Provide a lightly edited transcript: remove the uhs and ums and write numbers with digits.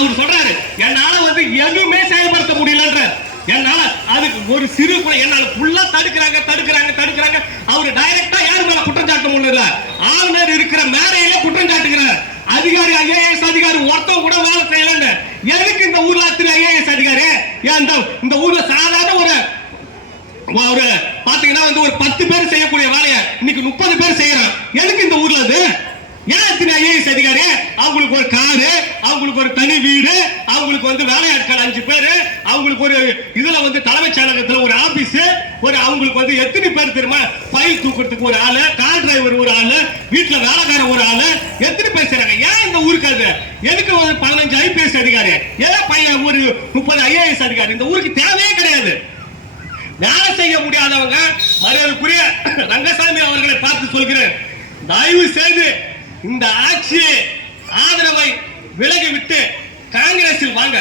அவர் சொல்றாரு என்னால வந்து எதுவுமே செயல்படுத்த முடியலன்ற, என்னால அதுக்கு ஒரு சிறு என்னால ஃபுல்லா தடுக்கிறாங்க. அவரு டைரக்டா யார் மேல குற்றம் சாட்ட முடியல, ஆளுநர் இருக்கிற மேடையில குற்றம் சாட்டுகிறார். அதிகாரி ஐஏஎஸ் அதிகாரி ஒருத்தம் கூட வேலை செய்யலன்னு. எதுக்கு இந்த ஊர்ல திரு ஐஏஎஸ் அதிகாரி? இந்த ஊர்ல சாதாரண ஒரு பாத்தீங்கன்னா வந்து ஒரு 10 பேர் செய்யக்கூடிய வேலையை இன்னைக்கு 30 பேர் செய்யறான். எதுக்கு இந்த ஊர்ல அது? ஏன் திரு ஐஏஎஸ் அதிகாரி? அவங்களுக்கு ஒரு காரு, அவங்களுக்கு ஒரு தனி வீடு, அவங்களுக்கு வந்து வேலையாட்கள் 5 பேரு, அவங்களுக்கு ஒரு இதுல வந்து தலைமைச் செயலகத்துல ஒரு ஆபீஸ், அவங்களுக்கு வந்து எத்தனை பேர் தெரியுமா? ஃபைல் தூக்குறதுக்கு ஒரு ஆளு, கார் டிரைவர் ஒரு ஆளு, வீட்டுல வேலைக்கார ஒரு ஆளு, எத்தனை பேர் செய்றாங்க? ஏன் இந்த ஊருக்கு அது? எதுக்கு ஒரு 15 ஐபிஎஸ் அதிகாரி, ஏன் பையன் ஒரு 30 ஐஏஎஸ் அதிகாரி? இந்த ஊருக்கு தேவையே கிடையாது. வேலை செய்ய முடியாதவங்க மரியாதைக்குரிய ரங்கசாமி அவர்களை பார்த்து சொல்கிறேன், தயவு செய்து இந்த ஆட்சியை ஆதரவை விலகி விட்டு காங்கிரஸில் வாங்க.